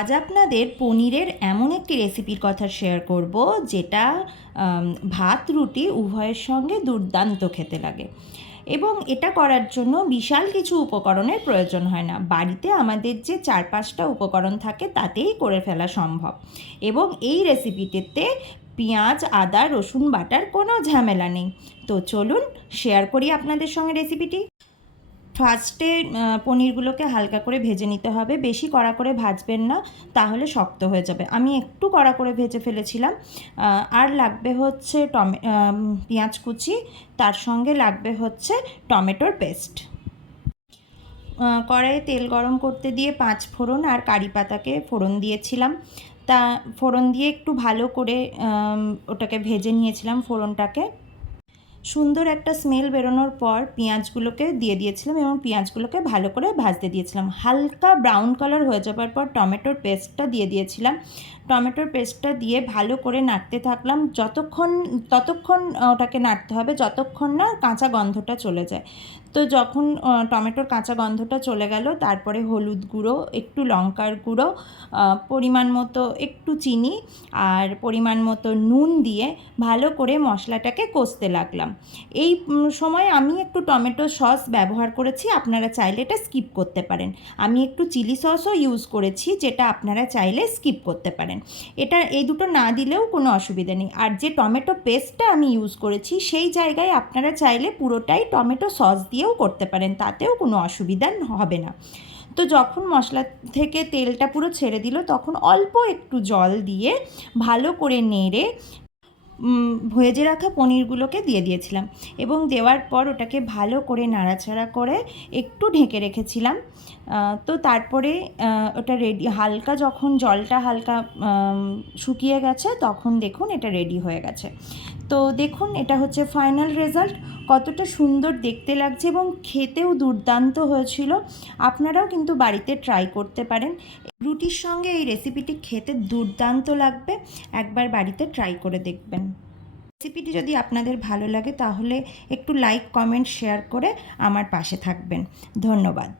আজ আপনাদের পনিরের এমন একটি রেসিপির কথা শেয়ার করব যেটা ভাত রুটি উভয়ের সঙ্গে দুর্দান্ত খেতে লাগে এবং এটা করার জন্য বিশাল কিছু উপকরণের প্রয়োজন হয় না। বাড়িতে আমাদের যে 4-5টা উপকরণ থাকে তাতেই করে ফেলা সম্ভব। এবং এই রেসিপিটিতে পেঁয়াজ, আদা, রসুন বাটার কোনো ঝামেলা নেই। তো চলুন শেয়ার করি আপনাদের সঙ্গে রেসিপিটি। ফার্স্টে পনিরগুলোকে হালকা করে ভেজে নিতে হবে, বেশি কড়া করে ভাজবেন না, তাহলে শক্ত হয়ে যাবে। আমি একটু কড়া করে ভেজে ফেলেছিলাম। আর লাগবে হচ্ছে পেঁয়াজ কুচি, তার সঙ্গে লাগবে হচ্ছে টমেটোর পেস্ট। কড়াইয়ে তেল গরম করতে দিয়ে 5 ফোড়ন আর কারি পাতাকে ফোড়ন দিয়েছিলাম। তা ফোড়ন দিয়ে একটু ভালো করে ওটাকে ভেজে নিয়েছিলাম ফোড়নটাকে। সুন্দর একটা স্মেল বেরোনোর পর পেঁয়াজগুলোকে দিয়ে দিয়েছিলাম এবং পেঁয়াজগুলোকে ভালো করে ভাজতে দিয়েছিলাম। হালকা ব্রাউন কালার হয়ে যাবার পর টমেটোর পেস্টটা দিয়ে দিয়েছিলাম। টমেটোর পেস্টটা দিয়ে ভালো করে নাড়তে থাকলাম ততক্ষণ ওটাকে নাড়তে হবে যতক্ষণ না কাঁচা গন্ধটা চলে যায়। তো যখন টমেটোর কাঁচা গন্ধটা চলে গেল, তারপরে হলুদ গুঁড়ো, একটু লঙ্কার গুঁড়ো, পরিমাণ মতো একটু চিনি আর পরিমাণ মতো নুন দিয়ে ভালো করে মশলাটাকে কষতে লাগলাম। এই সময় আমি একটু টমেটো সস ব্যবহার করেছি, আপনারা চাইলে এটা স্কিপ করতে পারেন। আমি একটু চিলি সসও ইউজ করেছি, যেটা আপনারা চাইলে স্কিপ করতে পারেন। এই দুটো না দিলেও কোনো অসুবিধা নেই। আর যে টমেটো পেস্টটা আমি ইউজ করেছি সেই জায়গায় আপনারা চাইলে পুরোটাই টমেটো সস দিয়েও করতে পারেন, তাতেও কোনো অসুবিধা হবে না। তো যখন মশলা থেকে তেলটা পুরো ছেড়ে দিল, তখন অল্প একটু জল দিয়ে ভালো করে নেড়ে ভেজে রাখা পনিরগুলোকে দিয়ে দিয়েছিলাম এবং দেওয়ার পর ওটাকে ভালো করে নাড়াচাড়া করে একটু ঢেকে রেখেছিলাম। তো তারপরে ওটা রেডি, যখন জলটা হালকা শুকিয়ে গেছে তখন দেখুন এটা রেডি হয়ে গেছে। তো দেখুন এটা হচ্ছে ফাইনাল রেজাল্ট। কতটা সুন্দর দেখতে লাগছে এবং খেতেও দুর্দান্ত হয়েছিল। আপনারাও কিন্তু বাড়িতে ট্রাই করতে পারেন। রুটির সঙ্গে এই রেসিপিটি খেতে দুর্দান্ত লাগবে, একবার বাড়িতে ট্রাই করে দেখবেন। রেসিপিটি যদি আপনাদের ভালো লাগে তাহলে একটু লাইক, কমেন্ট, শেয়ার করে আমার পাশে থাকবেন। ধন্যবাদ।